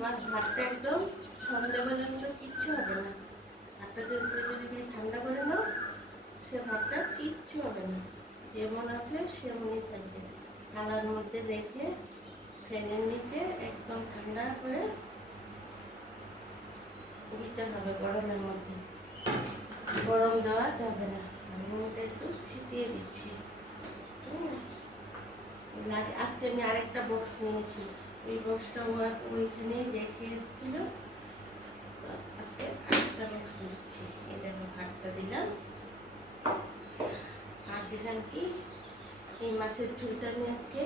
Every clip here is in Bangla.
ভাতটা একদম সন্ধ্যা পর্যন্ত কিচ্ছু হবে না। ভাতটা যদি ঠান্ডা করে নাও, সে ভাতটা কিচ্ছু হবে না, যেমন আছে সেমনই থাকবে। থালার মধ্যে রেখে ফ্যানের নিচে একদম ঠান্ডা করে দিতে হবে। গরমের মধ্যে গরম দেওয়া যাবে না। আমি ওটা একটু ছিটিয়ে দিচ্ছি। আজকে আমি আরেকটা বক্স নিয়েছি, ওই বক্সটা ওইখানেই রেখে এসেছিল। আজকে আরেকটা বক্স নিচ্ছি। এই দেখো ভাতটা দিলাম, আর দিলাম কি এই মাছের ঝোলটা আমি আজকে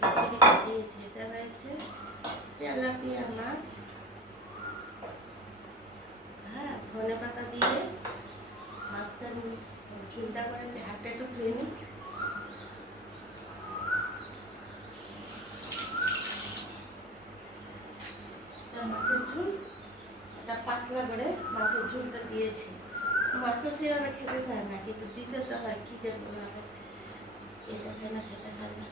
রেসিপিটা দিয়েছি। এটা রয়েছে তেলাপিয়া মাছ, হ্যাঁ, ধনে পাতা দিয়ে মাছটা ঝোলটা করেছি। হাতটা একটু ধুয়ে নিই। মাছের ঝোল, এটা পাতলা করে মাছের ঝোলটা দিয়েছি। মাছও সেভাবে খেতে চায় না, কিন্তু দিতে তো হয়, কি দেবো না, এটা খায় না সেটা খায় না।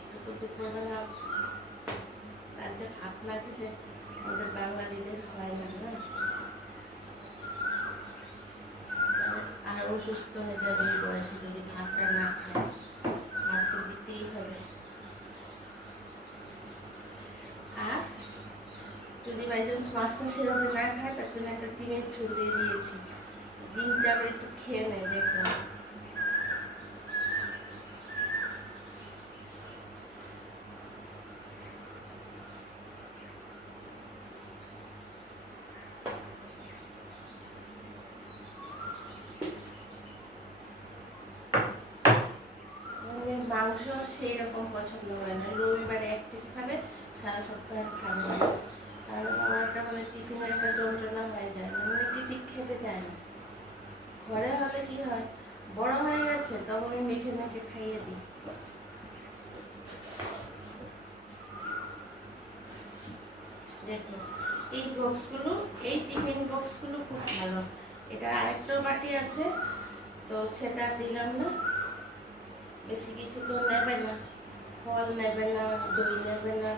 একটু তো দুপুরবেলা তার যে ভাত না খেলে আমাদের বাঙালিদের হয় না, না? আর অসুস্থ হয়ে যাবে এই বয়সে যদি ভাতটা না খায়। ভাত তো দিতেই হবে। আর যদি বাইচান্স মাছটা সেভাবে না খায়, তার জন্য একটা ডিমের ঝোল দিয়ে দিয়েছি। ডিমটা আবার একটু খেয়ে নেয়, দেখো। মাংস সেই রকম পছন্দ হয় না, রবিবারে এক পিস খাবে, সারা সপ্তাহে খাবে না। কারণ আমার একটা মানে টিফিনের একটা যন্ত্রণা হয়ে যায়, মানে কিছু খেতে চায় না। ঘরে হলে কি হয়, বড় হয়ে গেছে তখন আমি মেখে মেখে খাইয়ে দিই। দেখো এই বক্সগুলো, এই টিফিন বক্সগুলো খুব ভালো। এটা আরেকটা বাটি আছে, তো সেটা দিলাম না। বেশি কিছু তো নেবে না, ফল নেবে না, দই নেবে না,